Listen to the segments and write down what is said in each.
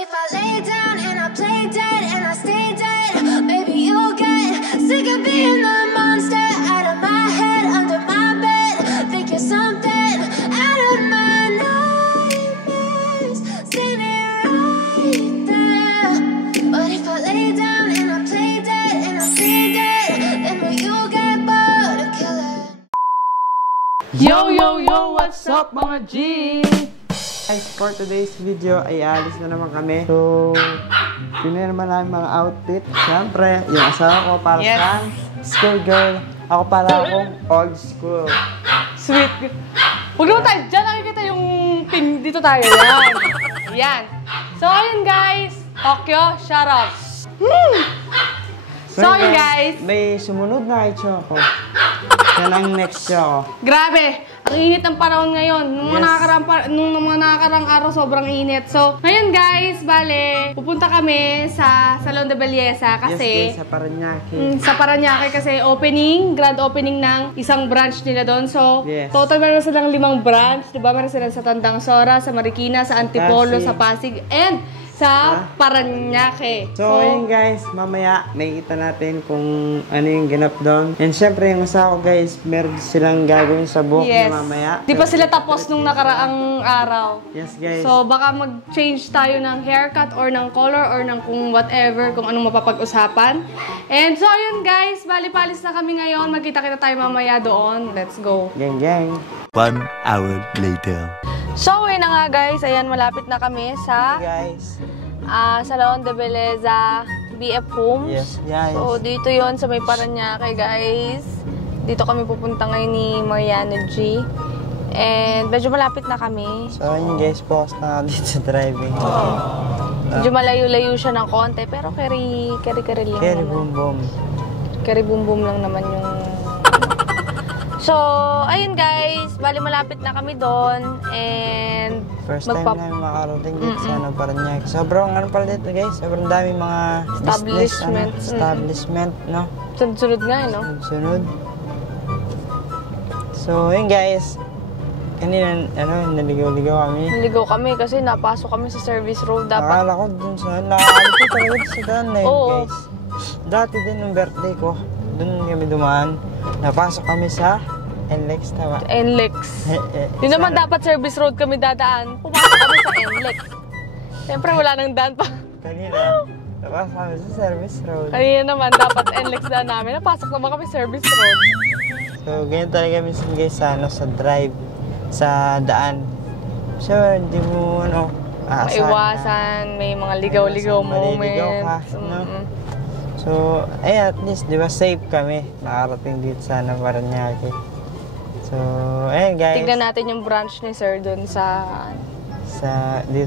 if I lay down and I play dead and I stay dead, maybe you'll get sick of being the monster out of my head, under my bed. Think you're something out of my nightmares, standing right there. But if I lay down and I play dead and I stay dead, then will you get bored of killing? Yo, yo, yo! What's up mga G? Guys, for today's video ay alis na naman kami. So, yun na naman namin mga outfit. Siyempre, yung asawa ko para sa school girl. Ako para akong old school. Sweet. Huwag naman tayo dyan. Nakikita yung pin. Dito tayo. Yan. Yan. So, ayun guys. Tokyo, shut up. So, ayun guys. May sumunod na kay Choco. Yan ang next show. Grabe. Ang init ng panahon ngayon. Nung mga nakakarang araw, sobrang init. So, ngayon guys, bale, pupunta kami sa Salon de Belleza kasi... Yes, guys, sa Paranaque. Sa Paranaque kasi grand opening ng isang branch nila doon. So, yes. Total meron silang 5 branch. Diba? Meron sila sa Tandang Sora, sa Marikina, sa Antipolo, sa Pasig, and sa Paranaque. So, ayun guys, mamaya makikita natin kung ano yung ganap doon. And syempre, yung usa ko guys, meron silang gagawin sa buhok na mamaya. Di pa sila tapos nung nakaraang araw. Yes guys. So, baka mag-change tayo ng haircut or ng color or ng kung whatever, kung anong mapapag-usapan. And so, ayun guys, bali-palis na kami ngayon. Magkita-kita tayo mamaya doon. Let's go. Gang, gang. 1 hour later. So, ayun na nga guys. Ayan, malapit na kami sa Salon de Belleza BF Homes. Yes, guys. So, dito yon sa may Paranaque guys. Dito kami pupunta ngayon ni Mariano G. And medyo malapit na kami. So, ayun guys, focus na dito sa driving. Medyo malayo-layo siya ng konti, pero carry lang Carry naman. boom boom. Carry boom boom lang naman yung... So, ayun guys, bali malapit na kami doon. And first time namin makarating dito sa Paranaque. Sobrang ano pala dito guys, sobrang dami mga establishment, no? Sunod nga, no? Sunod. So, ayun guys. Kanina, naligaw-ligaw kami. Naligaw kami kasi napasok kami sa service road. Dapat... Akala ko dun sa, nakakalimutan talaga sa daan na yun guys. Dati din ng birthday ko, dun kami dumaan. Napasok kami sa NLEX, tama? NLEX. Yun naman dapat service road kami dadaan. Pumasok kami sa NLEX. Siyempre wala nang daan pa. Kanina, napasok kami sa service road. Kanina naman dapat NLEX daan namin. Napasok naman kami service road. So, ganyan talaga minsan guys sa drive, sa daan. So, hindi mo, maiwasan, may mga ligaw-ligaw moments. Maliligaw ka, no? So, at least, di ba, safe kami. Nakarating dito sa Paranaque. So, ayun guys. Tignan natin yung branch ni Sir dun dito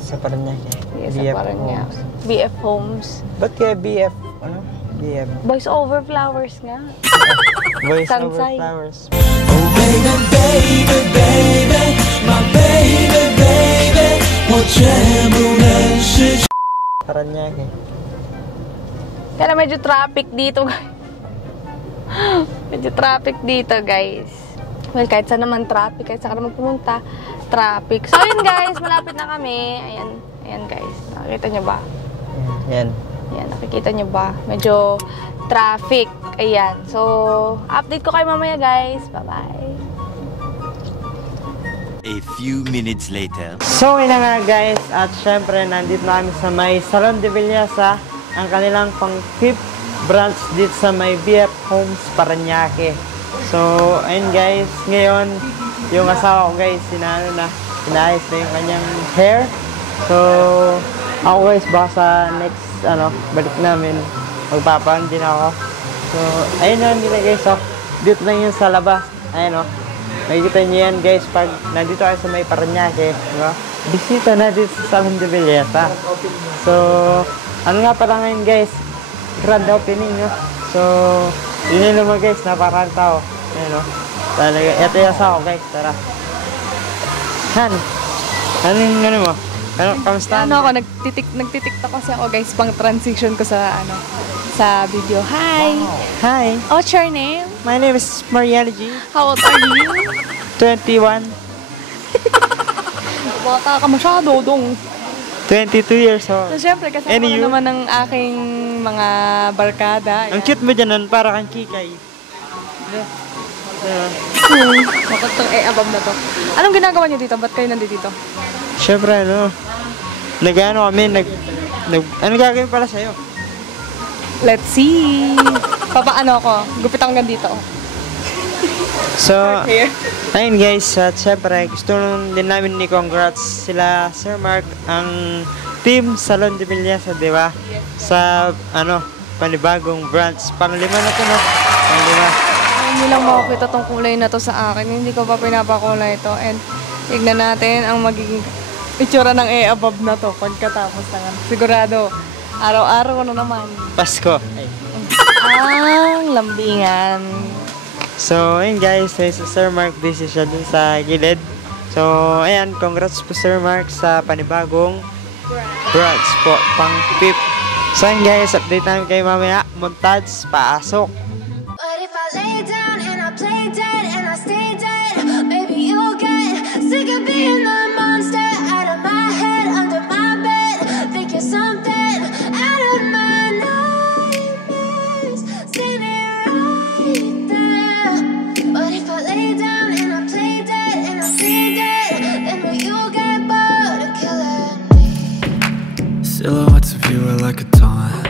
sa Paranaque. BF Homes. BF Homes. Ba't kaya BF? BF? Boys Over Flowers nga. Boys Sansay. Over Flowers. Oh baby, baby, baby, my baby, baby, 我全部能失去。 Paranaque. Kaya medyo traffic dito, guys. Medyo traffic dito, guys. Well, kahit saan naman traffic, kahit saan ka naman pumunta, traffic. So, ayun guys, malapit na kami. Ayan guys. Nakikita nyo ba? Yan. Ayan, nakikita nyo ba? Medyo traffic. Ayan. So, update ko kayo mamaya, guys. Bye-bye. A few minutes later. So, yun na nga guys. At syempre, nandito na kami sa may Salon de Belleza. Ang kanilang pang 5th branch dito sa may BF Homes Paranaque. So, ayun guys, ngayon, yung asawa ko guys, inaayos na yung kanyang hair. So, ako guys, baka sa next, balik namin, magpapaan din ako. So, ayun na nila guys, dito lang yun sa labas. Ayun makikita nyo yan guys, pag nandito kayo sa may Paranaque, bisita na dito sa Salon de Belleza. So, ano nga pala ngayon guys, grand opening, no? So, yun naman guys, naparaan tao. Ayun, talaga, ito yung asawa ko guys, tara. Han, ano mo? Kamusta? Ako, nagtitiktok kasi ako guys, pang transition ko sa, sa video. Hi! Hi! What's your name? My name is Mariano G. How old are you? 21. Bata ka masyado, dong. 22 years old. So, syempre, kasama Any ko you? naman ng aking mga barkada. Ang cute mo dyan nun, para kang kikay. Bakit tong above na to? Anong ginagawa niyo dito? Ba't kayo nandito dito? Siyempre, nag-ano kami, ano gagawin pala sa'yo? Let's see! Papaano ako? Gupit ako hanggang dito. So, Here. ayun guys, at syempre, gusto din namin ni congrats sila Sir Mark, ang team Salon de Villasa, di ba? Sa, panibagong branch. Panglima na to, no? Panglima. Hindi lang makakita tong kulay na to sa akin. Hindi ko pa pinapakulay ito. And tignan natin ang magiging itsura ng above na to pagkatapos na. Sigurado, araw-araw na naman. Pasko. Ang lambingan. So, ayun guys, si Sir Mark busy siya dun sa gilid. So, ayan, congrats po Sir Mark sa panibagong branch po, pang PIP. So, ayun guys, update namin kayo mamaya. Montage, paasok. But if I lay down and I play dead and I stay dead, maybe you'll get sick of being the monster out of my head, under my bed. Think you're something out of my nightmares, standing right there. But if I lay down and I play dead and I stay dead, then will you get bored of killing me? Silhouettes of you are like a taunt.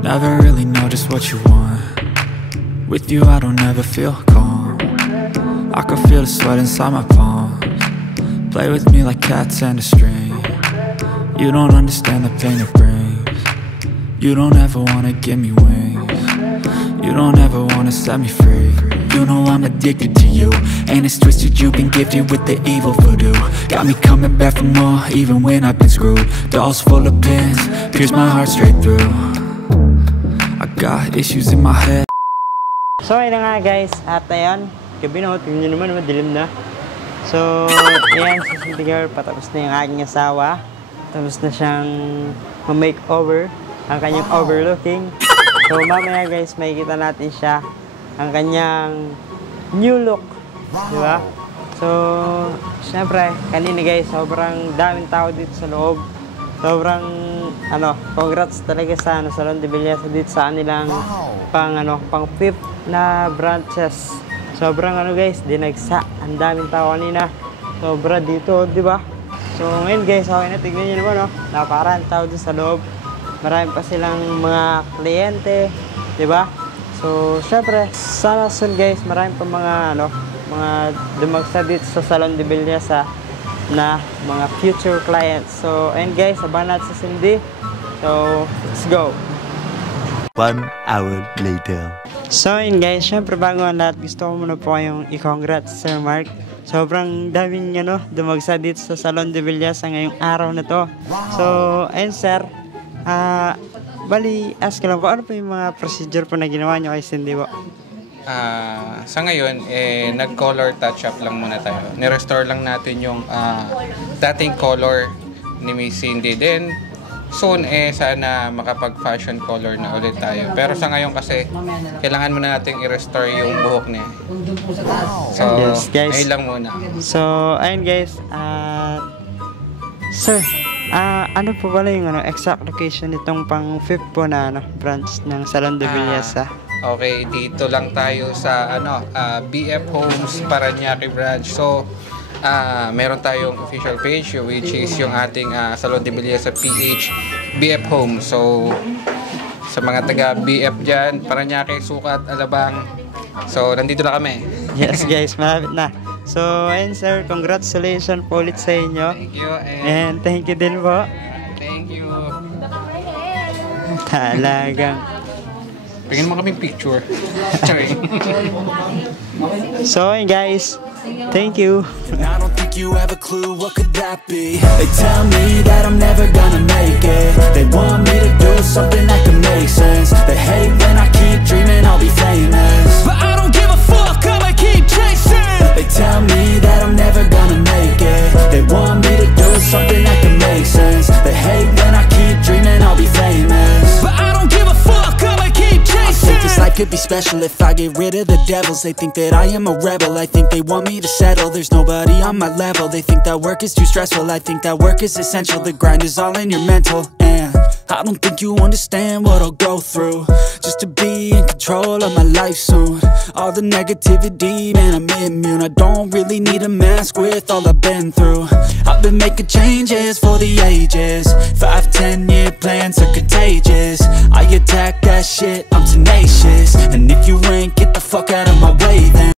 Never really know just what you want. With you I don't ever feel calm. I can feel the sweat inside my palms. Play with me like cats and a string. You don't understand the pain it brings. You don't ever wanna give me wings. You don't ever wanna set me free. You know I'm addicted to you, and it's twisted, you've been gifted with the evil voodoo. Got me coming back for more, even when I've been screwed. Dolls full of pins, pierce my heart straight through. I got issues in my head. So, ayun na nga guys, at ayan, gabi na, tingnan nyo naman, madilim na. So, ayan, si City Girl, patapos na yung aking asawa. Tapos na siyang ma-makeover, ang kanyang overlooking. So, mamaya guys, makikita natin siya, ang kanyang new look, di ba? So, syempre, kanina guys, sobrang daming tao dito sa loob. Sobrang, congrats talaga sa Salon de Villasa dito sa kanilang pang fifth na branches. Sobrang guys, dinagsa. Ang daming tao kanina. Sobra dito, di ba? So, ngayon guys, okay na, tignan nyo naman, napakaraan tao dito sa loob. Marami pa silang mga kliyente, di ba? So, syempre, sana soon guys, marami pa mga dumagsa dito sa Salon de Villasa na mga future clients. So, ayun guys, abangan natin sa Cindy. So, let's go! 1 hour later. So, ayun guys, syempre bago ang lahat, gusto ko muna po kayong i-congrats Sir Mark. Sobrang daming dumagsa dito sa Salon de Villasa ngayong araw na to. So, ayun sir, bali, ask ko lang po, ano po yung mga procedure po na ginawa nyo kay Cindy po? Sa ngayon, nag-color touch-up lang muna tayo. Ni-restore lang natin yung dating color ni Miss Cindy. Then, soon, sana makapag-fashion color na ulit tayo. Pero sa ngayon kasi, kailangan muna natin i-restore yung buhok niya. So, Yes, guys. ayun lang muna. So, ayun guys, sir, ano po pala yung exact location nitong pang fifth po na branch ng Salon de Villasa? Okay, dito lang tayo sa BF Homes Parañaque branch. So, meron tayong official page which is yung ating Salon de Villasa PH BF Homes. So, sa mga taga BF dyan, Parañaque, Sukat, Alabang. So, nandito na kami. Yes guys, malapit na. So, ayun sir, congratulations po ulit sa inyo. Thank you. And thank you din po. Thank you. Talagang. Bigyan mo kaming picture. Sorry. So, ayun guys, thank you. And I don't think you have a clue what could that be. They tell me that I'm never gonna make it. They want me to do something that can make sense. They hate when I keep dreaming I'll be famous, but I don't give a fuck, I'ma keep chasing. They tell me that I'm never gonna make it. They want me to do something that can make sense. They hate when I keep dreaming I'll be famous, but I don't give a fuck, I'ma keep chasing. I take this like could be special if I get rid of the devils. They think that I am a rebel, I think they want me to settle. There's nobody on my level, they think that work is too stressful. I think that work is essential, the grind is all in your mental. And I don't think you understand what I'll go through just to be in control of my life soon. All the negativity, man, I'm immune. I don't really need a mask with all I've been through. I've been making changes for the ages. 5-10 year plans are contagious. I attack that shit, I'm tenacious. And if you ain't, get the fuck out of my way then.